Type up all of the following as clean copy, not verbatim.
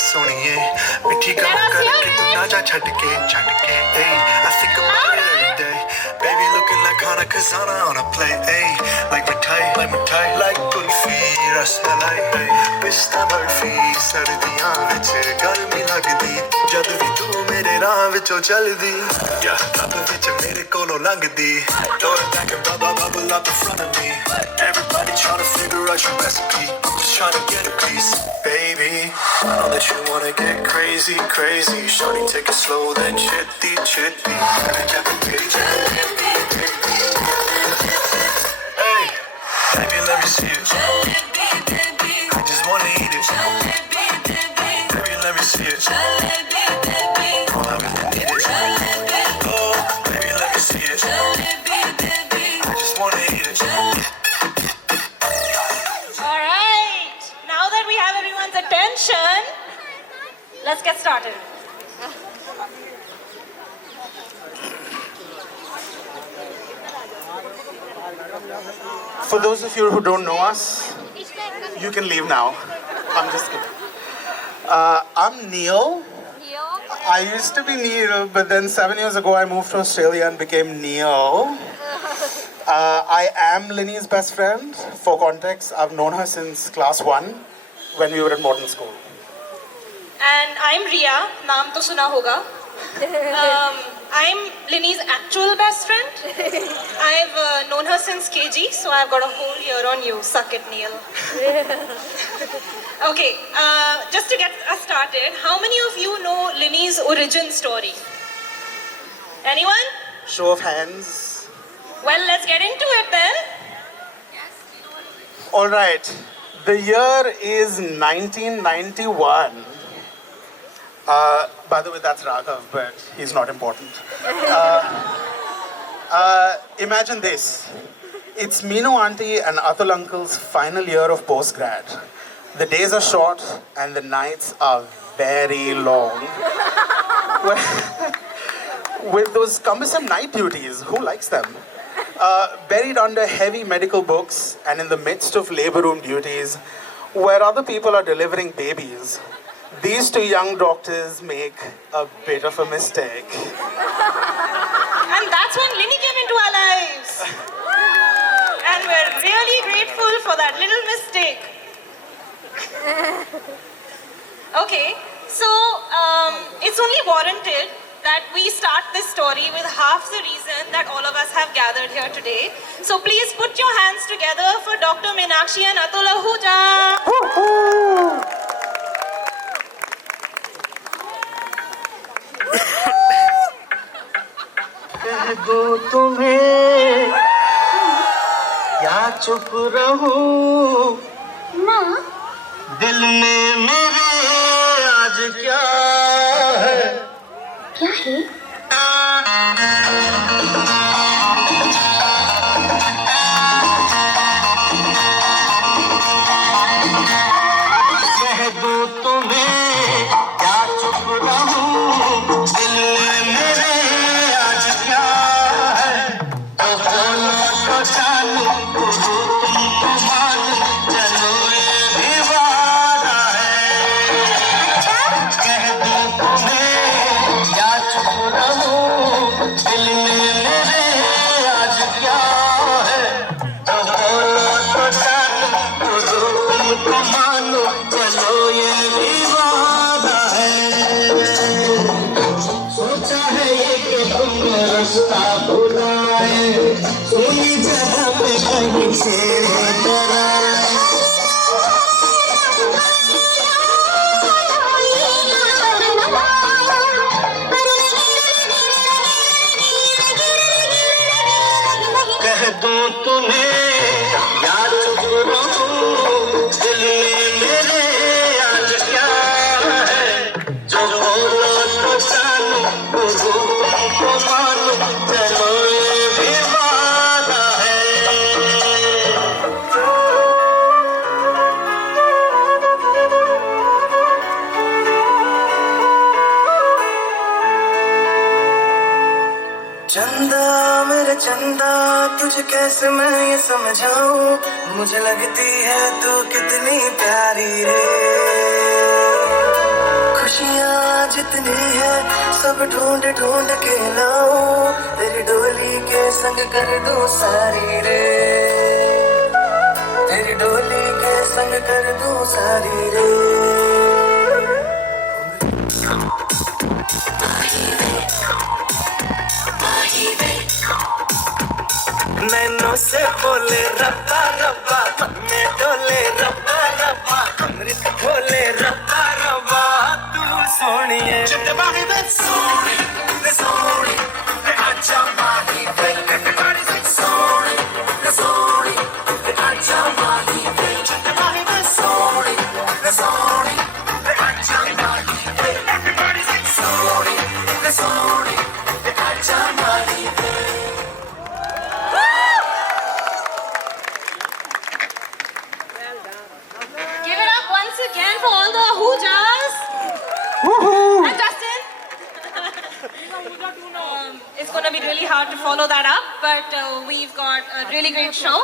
सोनिए मिठी गम करके तू ना जा छड़ के hey I think about it every day baby looking like Hana Kazana on a plate hey like mithai like kulfi rasmalai hey pista barfi sardiyan vich garmi lagdi jad vi tu mere raah vichon chaldi yeah rab vich mere kolo langdi throw it back and bubble up in front of me everybody trying to figure out your recipe I'm just trying to get a piece baby I know that you wanna get crazy shorty take it slow then chitty hey baby let me see it I just wanna eat it baby let me see it oh I really need it oh baby let me see it I just wanna eat it. All right. Now that we have everyone's attention, let's get started. For those of you who don't know us, you can leave now. I'm just kidding. I'm Neil. I used to be Neil, but then 7 years ago I moved to Australia and became Neil. I am Linny's best friend. For context, I've known her since class 1 when we were at modern school. And I'm Riya. Naam to suna hoga. I'm Linny's actual best friend. I've known her since KG, so I've got a whole year on you. Suck it, Neil. Okay, just to get us started, how many of you know Linny's origin story? Anyone? Show of hands. Well, let's get into it then. All right. The year is 1991. By the way, that's Raghav, but he's not important. Imagine this. It's Meenu auntie and Atul uncle's final year of postgrad. The days are short and the nights are very long. With those cumbersome night duties, who likes them? Buried under heavy medical books and in the midst of labor room duties, where other people are delivering babies, these two young doctors make a bit of a mistake. And that's when Linny came into our lives. And we're really grateful for that little mistake. Okay, so it's only warranted that we start this story with half the reason that all of us have gathered here today. So please put your hands together for Dr. Meenakshi and Atul Ahuja. कह दो तुम्हें या चुप रहूं माँ दिल में मेरे आज क्या है क्या है कह दो तुम्हें या चुप रहूं दिल में मेरे आज क्या है तो बोलो तो चालू करो तुमको मालूम चलो ये भी वादा है कह दो तुम्हें या चुप रहूं दिल में मेरे आज क्या है तो बोलो तो चालू करो तुमको मालूम चलो ये भी वादा है सोचा है ये कि तुम रास्ता भुलाए सुनी जगह पे कहीं से डराए कह दो तुम्हें या चुप रहूं दिल में मेरे आज क्या है जो बोलो तो चालू करो तुमको मालूम चलो ये भी वादा है चंदा मेरे चंदा तुझे कैसे मैं ये समझाऊं मुझे लगती है तू कितनी प्यारी रे सब ढूंढ ढूंढ के लाऊं, तेरी डोली के संग कर दूं सारी रे, तेरी डोली के संग कर दूं सारी रे। नैनों से बोले रब्बा रब्बा, मन में डोले रब्बा रब्बा, अमृत खोले रब्बा रब्बा, तू सोनिए सोनी सोनी आजा माही वे, सोनी सोनी आजा माही वे, सोनी सोनी आजा माही वे, सोनी सोनी आजा माही वे। Give it up once again for all the Hoojas. Woohoo! And Justin. It's going to be really hard to follow that up, but we've got a really great show.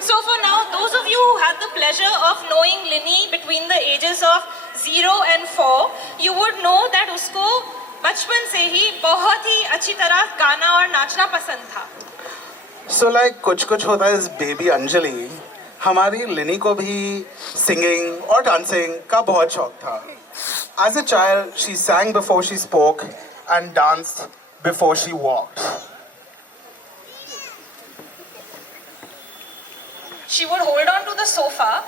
So for now, those of you who had the pleasure of knowing Linny between the ages of 0 and 4, you would know that उसको बचपन से ही बहुत ही अच्छी तरह गाना और नाचना पसंद था. So like कुछ कुछ होता है इस बेबी अंजलि, हमारी लिनी को भी सिंगिंग और डांसिंग का बहुत शौक था. As a child, she sang before she spoke and danced before she walked. She would hold on to the sofa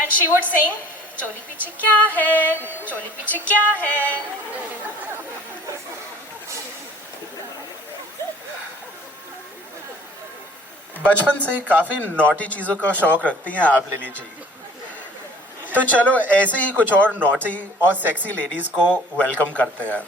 and she would sing, चोली पीछे क्या है, चोली पीछे क्या है. बचपन से ही काफी नॉटी चीजों का शौक रखती हैं आप लिली जी. तो चलो ऐसे ही कुछ और नॉटी और सेक्सी लेडीज को वेलकम करते हैं.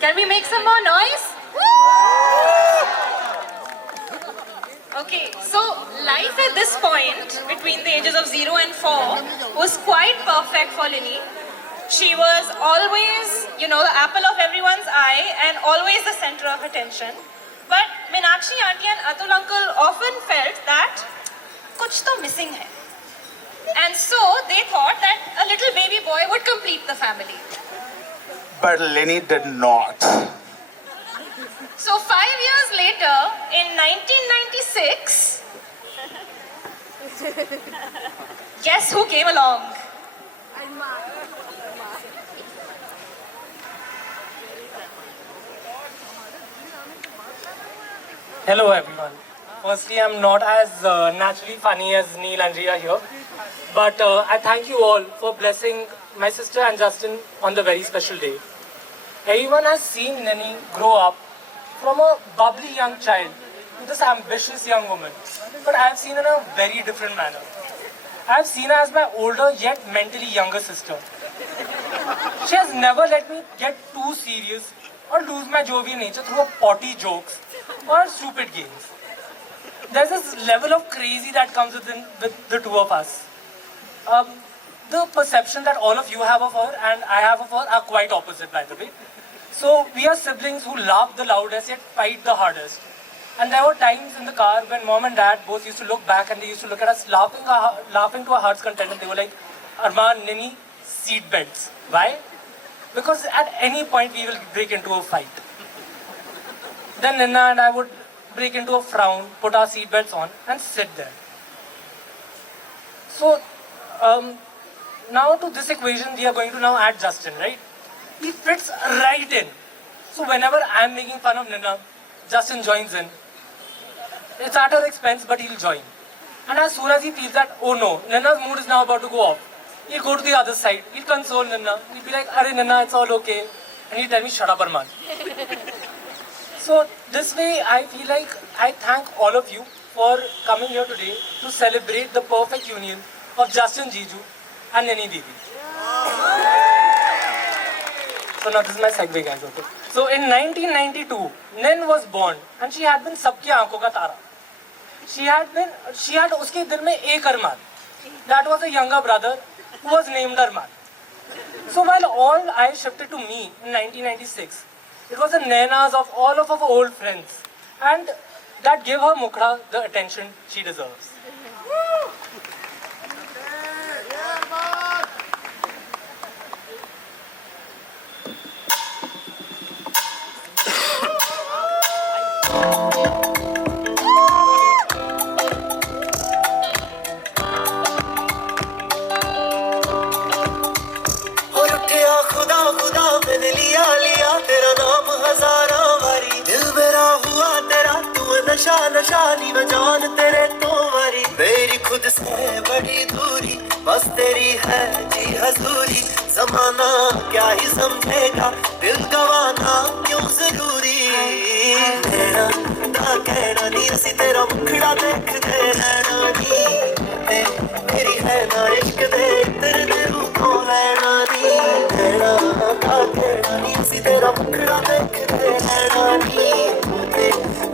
Can we make some more noise? Okay, so life at this point, between the ages of 0 and 4, was quite perfect for Linny. She was always, the apple of everyone's eye and always the center of attention. But Meenakshi auntie and Atul uncle often felt that kuch to missing hai. And so they thought that a little baby boy would complete the family. But Linny did not. So 5 years later, in 1996, guess who came along? Hello everyone. Firstly, I'm not as naturally funny as Neil and Ria here, but I thank you all for blessing my sister and Justin on the very special day. Everyone has seen Nini grow up from a bubbly young child to this ambitious young woman, but I have seen her in a very different manner. I have seen her as my older yet mentally younger sister. She has never let me get too serious or lose my jovial nature through a potty jokes or stupid games. There's this level of crazy that comes with the two of us. The perception that all of you have of her and I have of her are quite opposite, by the way. So we are siblings who laugh the loudest yet fight the hardest. And there were times in the car when mom and dad both used to look back and they used to look at us laughing to our heart's content, and they were like, Arman, Nini, seat belts. Why? Because at any point we will break into a fight. Then Nina and I would break into a frown, put our seat belts on and sit there. So now to this equation we are going to now add Justin, right? He fits right in. So whenever I'm making fun of Nina, Justin joins in. It's at her expense, but he'll join. And as soon as he feels that, oh no, Nina's mood is now about to go off, he'll go to the other side. He'll console Nina. He'll be like, Arey Nina, it's all okay. And he'll tell me, shut up, Arman. So this way, I feel like I thank all of you for coming here today to celebrate the perfect union of Justin Jiju and Nini Didi. So now this is my segue, guys, okay? So in 1992, Nin was born and she had been sabki aankhon ka tara. She had uske dil mein ek Arman. That was a younger brother who was named Arman. So while all eyes shifted to me in 1996, it was the nanas of all of our old friends, and that gave her Mukhra the attention she deserves. नशा नशा नी मैं जान तेरे तो मरी मेरी खुद से बड़ी दूरी बस तेरी है जी हजूरी जमाना क्या ही समझेगा दिल गवाना क्यों जरूरी तेरा दा कहना नी असी तेरा मुखड़ा देखते रहना नी मेरी है ना इश्क दे तेरे दिल को लेना नी तेरा दा कहना नी असी तेरा मुखड़ा देखते रहना नी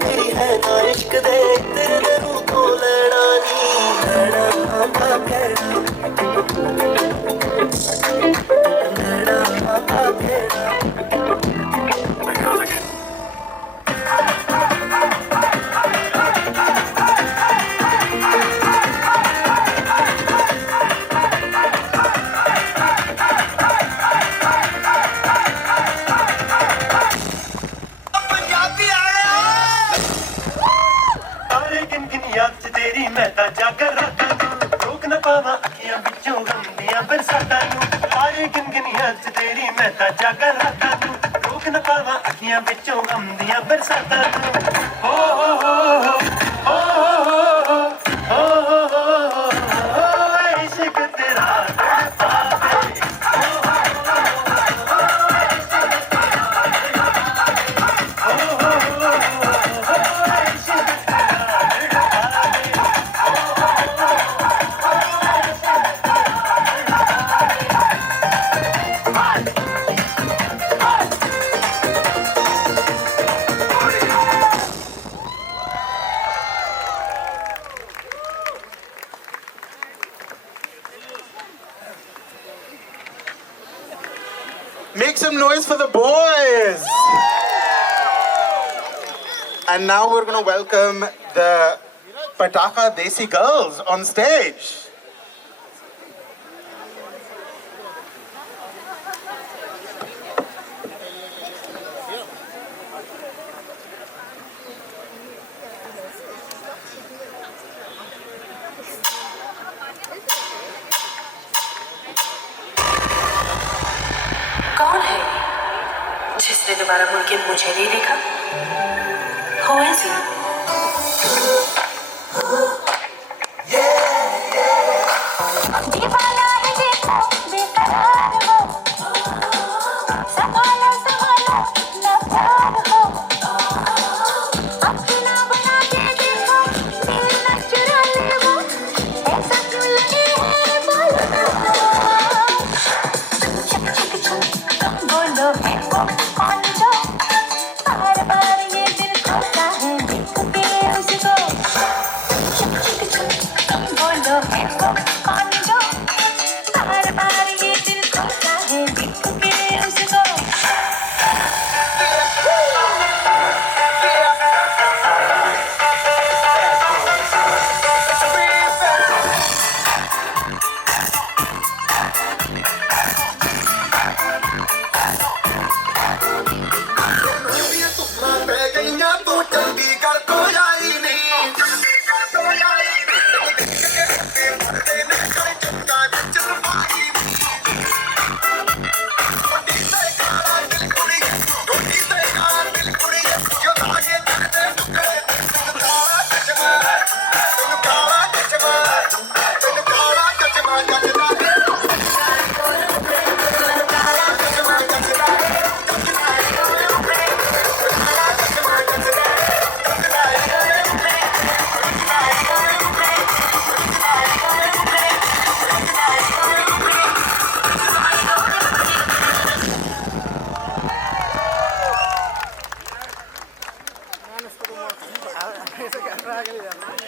मेरी है ना इश्क दे तेरे दिल को लेना नी लेना का कहना लेना का कहना तेरी मैं ता जागर रातां नूं रोक न पावां अखियां विचों गंदियां बरसातां नूं सारे गिनगिनियां च तेरी मैं ता जागर रातां नूं रोक न पावां अखियां विचों गंदियां बरसातां नूं हो इश्क तेरा Make some noise for the boys! And now we're going to welcome the Pataka Desi girls on stage. कौन है जिसने दोबारा मुड़ के मुझे नहीं देखा? Who is he? अपना बना के देखो दिल न चुरा ले वो ऐसा क्यों लगे है बोलो बोलो है वो कौन जो बार बार ये दिल खोता है देख के उसको बोलो है वो कौन जो बार बार ये दिल खोता है देख के उसको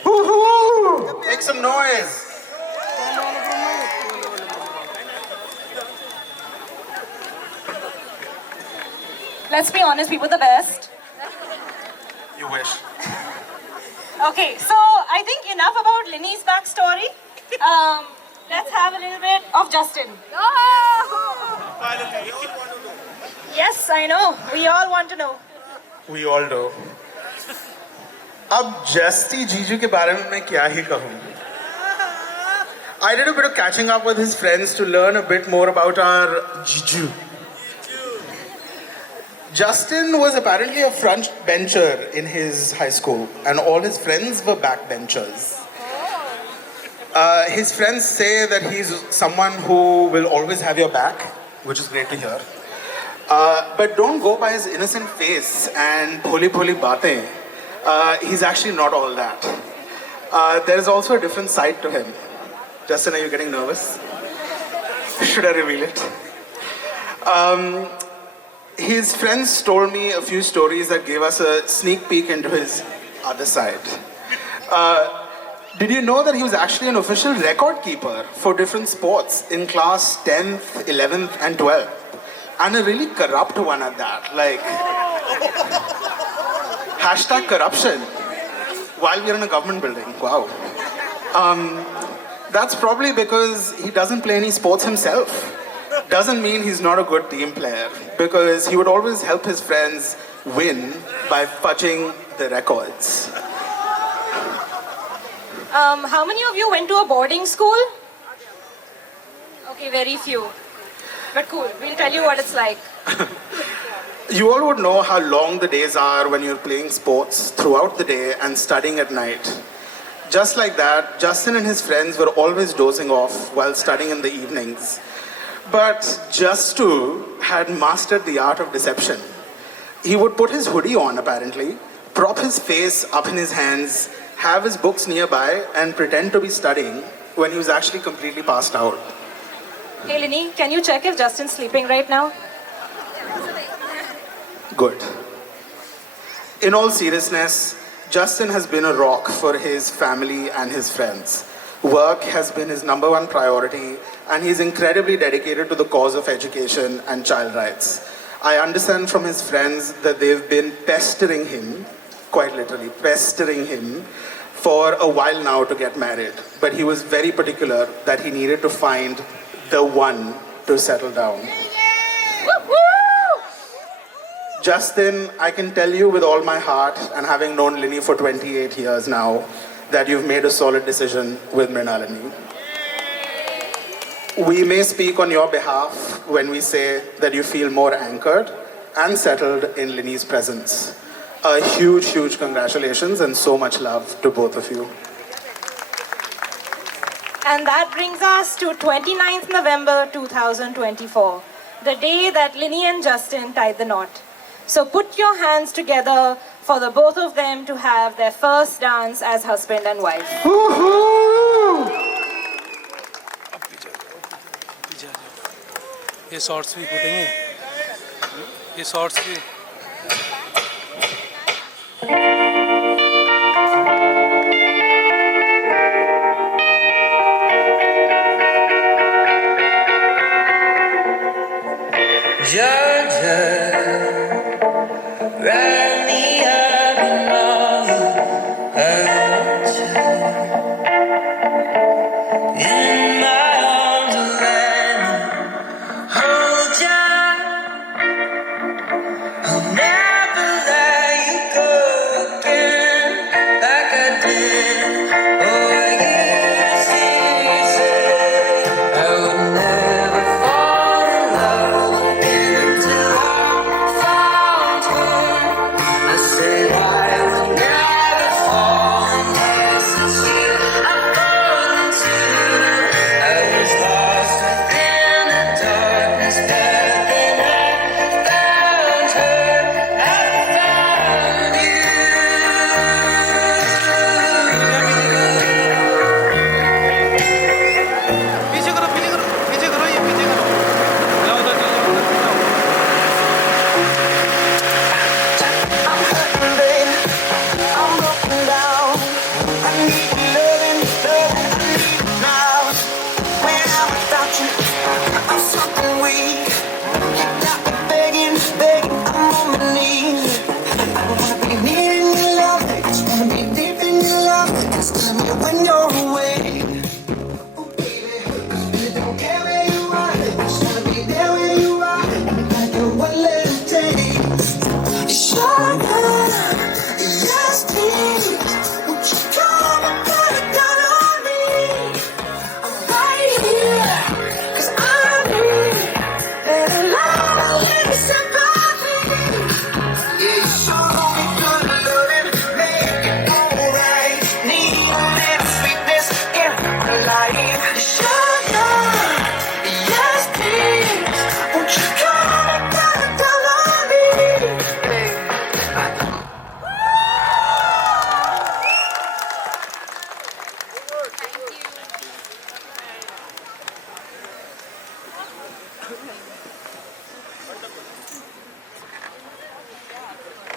Woohoo! Make some noise. Let's be honest, we were the best. You wish. Okay, so I think enough about Linny's backstory. Let's have a little bit of Justin. Yes, I know. We all want to know. We all do. अब जस्टी जीजू के बारे में मैं क्या ही कहूँ? I did a bit of catching up with his friends to learn a bit more about our Jiju. Justin was apparently a front bencher in his high school, and all his friends were backbenchers. His friends say that he's someone who will always have your back, which is great to hear. But don't go by his innocent face and pholi pholi baatein. He's actually not all that. There is also a different side to him. Justin, are you getting nervous? Should I reveal it? His friends told me a few stories that gave us a sneak peek into his other side. Did you know that he was actually an official record keeper for different sports in class 10th, 11th, and 12th? And a really corrupt one at that. Like, hashtag corruption while we're in a government building. Wow. That's probably because he doesn't play any sports himself. Doesn't mean he's not a good team player, because he would always help his friends win by fudging the records. How many of you went to a boarding school? Okay, very few. But cool, we'll tell you what it's like. You all would know how long the days are when you're playing sports throughout the day and studying at night. Just like that, Justin and his friends were always dozing off while studying in the evenings. But Justu had mastered the art of deception. He would put his hoodie on, apparently, prop his face up in his hands, have his books nearby, and pretend to be studying when he was actually completely passed out. Hey Linny, can you check if Justin's sleeping right now? Good. In all seriousness, Justin has been a rock for his family and his friends. Work has been his number one priority, and he's incredibly dedicated to the cause of education and child rights. I understand from his friends that they've been pestering him, quite literally pestering him, for a while now to get married. But he was very particular that he needed to find the one to settle down. Justin, I can tell you with all my heart, and having known Linny for 28 years now, that you've made a solid decision with Mrinalini. We may speak on your behalf when we say that you feel more anchored and settled in Linny's presence. A huge, huge congratulations and so much love to both of you. And that brings us to 29th November 2024, the day that Linny and Justin tied the knot. So put your hands together for the both of them to have their first dance as husband and wife. ये shorts भी कूदेंगे ये shorts भी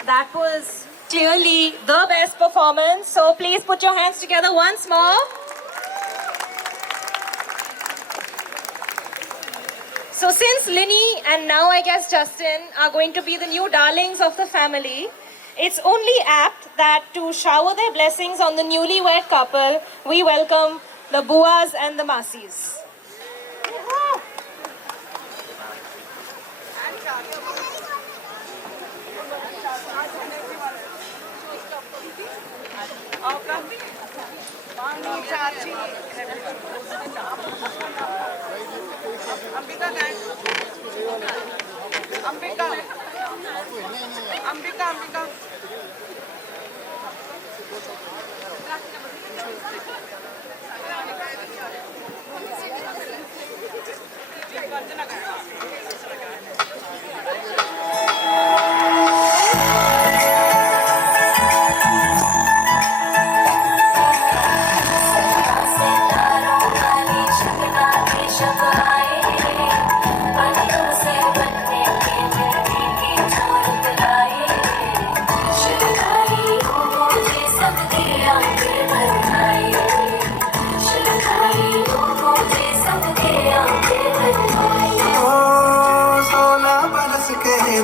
That was clearly the best performance. So please put your hands together once more. So since Linny and now I guess Justin are going to be the new darlings of the family, it's only apt that to shower their blessings on the newlywed couple, we welcome the Buas and the Masis.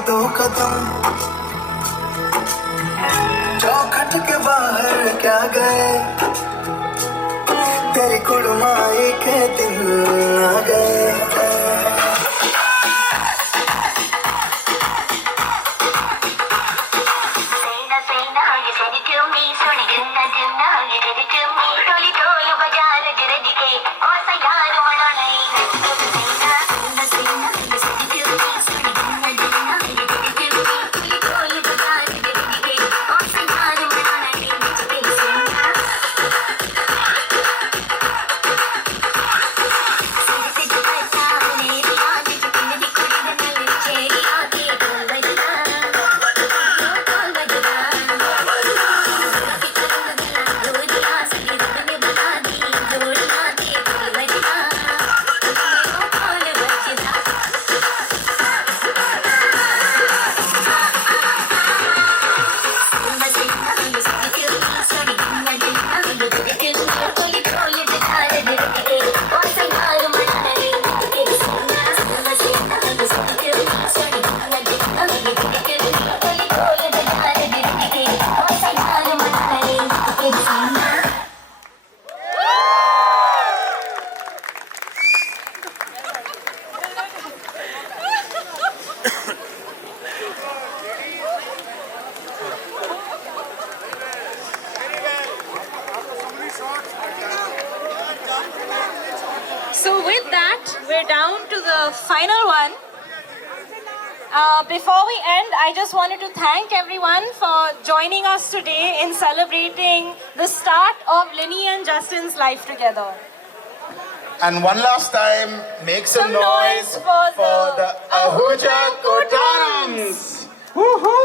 दो कदम चौखट के बाहर क्या गए तेरी कुड़माई के दिन आ गए we're down to the final one. Before we end, I just wanted to thank everyone for joining us today in celebrating the start of Linny and Justin's life together. And one last time, make some Some noise noise for the the Ahuja Kotarams. Woohoo!